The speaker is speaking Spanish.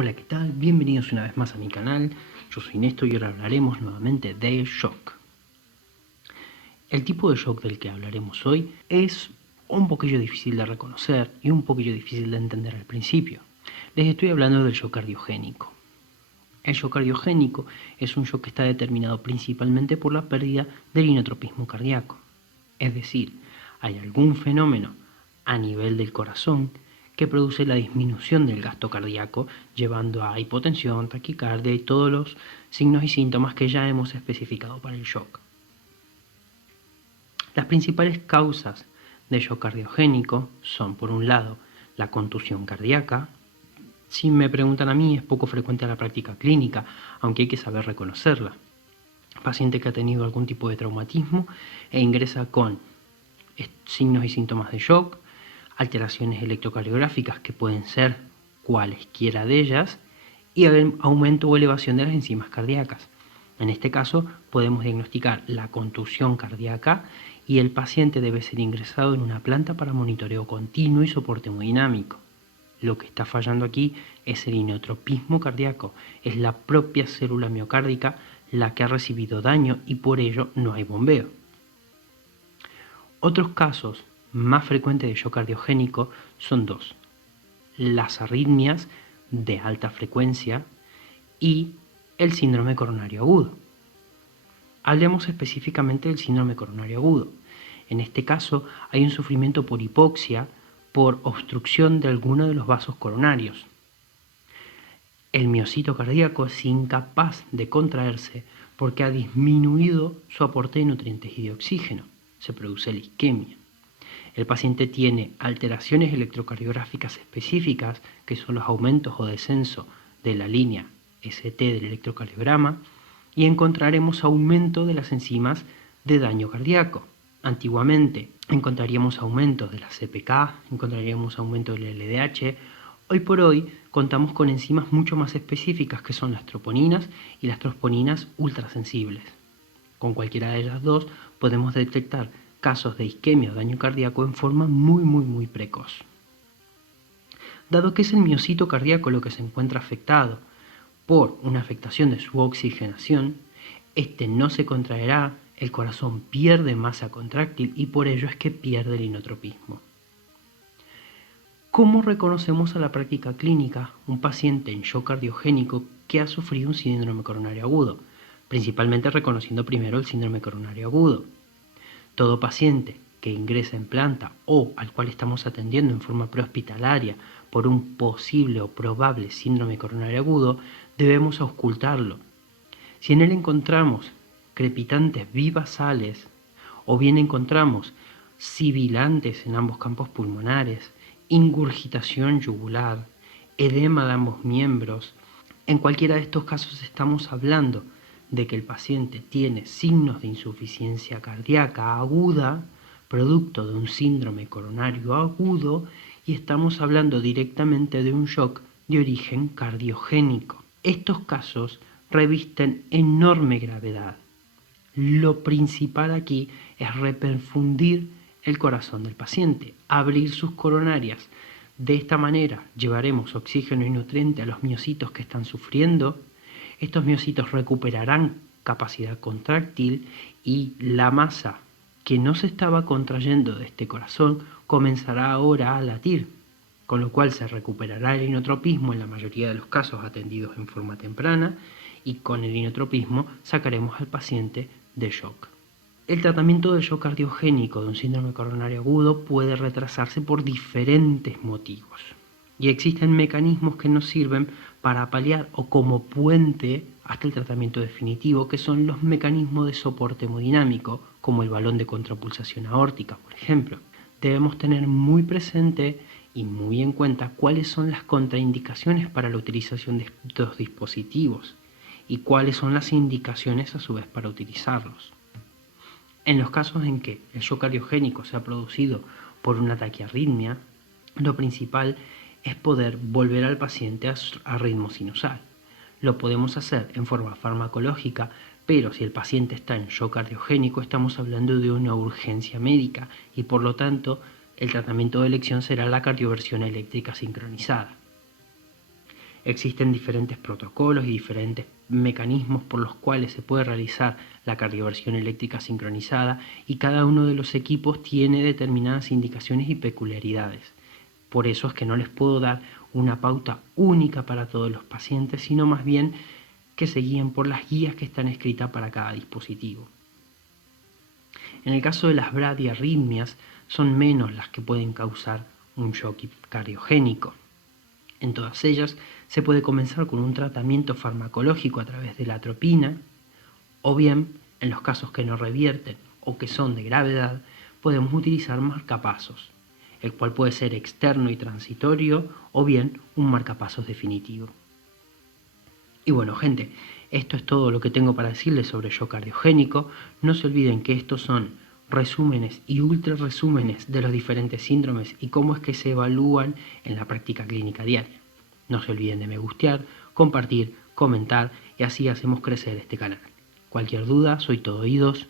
Hola, ¿qué tal? Bienvenidos una vez más a mi canal. Yo soy Néstor y ahora hablaremos nuevamente de shock. El tipo de shock del que hablaremos hoy es un poquillo difícil de reconocer y un poquillo difícil de entender al principio. Les estoy hablando del shock cardiogénico. El shock cardiogénico es un shock que está determinado principalmente por la pérdida del inotropismo cardíaco. Es decir, hay algún fenómeno a nivel del corazón que produce la disminución del gasto cardíaco, llevando a hipotensión, taquicardia y todos los signos y síntomas que ya hemos especificado para el shock. Las principales causas de shock cardiogénico son, por un lado, la contusión cardíaca. Si me preguntan a mí, es poco frecuente en la práctica clínica, aunque hay que saber reconocerla. Paciente que ha tenido algún tipo de traumatismo e ingresa con signos y síntomas de shock, alteraciones electrocardiográficas que pueden ser cualesquiera de ellas y aumento o elevación de las enzimas cardíacas. En este caso podemos diagnosticar la contusión cardíaca y el paciente debe ser ingresado en una planta para monitoreo continuo y soporte hemodinámico. Lo que está fallando aquí es el inotropismo cardíaco, es la propia célula miocárdica la que ha recibido daño y por ello no hay bombeo. Otros casos más frecuentes de shock cardiogénico son dos: las arritmias de alta frecuencia y el síndrome coronario agudo. Hablemos específicamente del síndrome coronario agudo. En este caso hay un sufrimiento por hipoxia por obstrucción de alguno de los vasos coronarios. El miocito cardíaco es incapaz de contraerse porque ha disminuido su aporte de nutrientes y de oxígeno. Se produce la isquemia. El paciente tiene alteraciones electrocardiográficas específicas, que son los aumentos o descenso de la línea ST del electrocardiograma, y encontraremos aumento de las enzimas de daño cardíaco. Antiguamente encontraríamos aumentos de la CPK, encontraríamos aumento del LDH. Hoy por hoy contamos con enzimas mucho más específicas, que son las troponinas y las trosponinas ultrasensibles. Con cualquiera de ellas dos podemos detectar casos de isquemia o daño cardíaco en forma muy precoz. Dado que es el miocito cardíaco lo que se encuentra afectado por una afectación de su oxigenación, este no se contraerá, el corazón pierde masa contráctil y por ello es que pierde el inotropismo. ¿Cómo reconocemos a la práctica clínica un paciente en shock cardiogénico que ha sufrido un síndrome coronario agudo? Principalmente reconociendo primero el síndrome coronario agudo. Todo paciente que ingresa en planta o al cual estamos atendiendo en forma prehospitalaria por un posible o probable síndrome coronario agudo, debemos auscultarlo. Si en él encontramos crepitantes bivasales o bien encontramos sibilantes en ambos campos pulmonares, ingurgitación yugular, edema de ambos miembros, en cualquiera de estos casos estamos hablando de que el paciente tiene signos de insuficiencia cardíaca aguda, producto de un síndrome coronario agudo, y estamos hablando directamente de un shock de origen cardiogénico. Estos casos revisten enorme gravedad. Lo principal aquí es reperfundir el corazón del paciente, abrir sus coronarias. De esta manera llevaremos oxígeno y nutriente a los miocitos que están sufriendo. Estos miocitos recuperarán capacidad contráctil y la masa que no se estaba contrayendo de este corazón comenzará ahora a latir, con lo cual se recuperará el inotropismo en la mayoría de los casos atendidos en forma temprana, y con el inotropismo sacaremos al paciente de shock. El tratamiento del shock cardiogénico de un síndrome coronario agudo puede retrasarse por diferentes motivos, y existen mecanismos que nos sirven para paliar o como puente hasta el tratamiento definitivo, que son los mecanismos de soporte hemodinámico, como el balón de contrapulsación aórtica, por ejemplo. Debemos tener muy presente y muy en cuenta cuáles son las contraindicaciones para la utilización de estos dispositivos y cuáles son las indicaciones a su vez para utilizarlos. En los casos en que el shock cardiogénico se ha producido por una taquiarritmia, lo principal es poder volver al paciente a ritmo sinusal. Lo podemos hacer en forma farmacológica, pero si el paciente está en shock cardiogénico estamos hablando de una urgencia médica y por lo tanto el tratamiento de elección será la cardioversión eléctrica sincronizada. Existen diferentes protocolos y diferentes mecanismos por los cuales se puede realizar la cardioversión eléctrica sincronizada y cada uno de los equipos tiene determinadas indicaciones y peculiaridades. Por eso es que no les puedo dar una pauta única para todos los pacientes, sino más bien que se guíen por las guías que están escritas para cada dispositivo. En el caso de las bradiarritmias, son menos las que pueden causar un shock cardiogénico. En todas ellas se puede comenzar con un tratamiento farmacológico a través de la atropina, o bien, en los casos que no revierten o que son de gravedad, podemos utilizar marcapasos, el cual puede ser externo y transitorio, o bien un marcapasos definitivo. Y bueno, gente, esto es todo lo que tengo para decirles sobre shock cardiogénico. No se olviden que estos son resúmenes y ultra resúmenes de los diferentes síndromes y cómo es que se evalúan en la práctica clínica diaria. No se olviden de me gustear, compartir, comentar y así hacemos crecer este canal. Cualquier duda, soy todo oídos.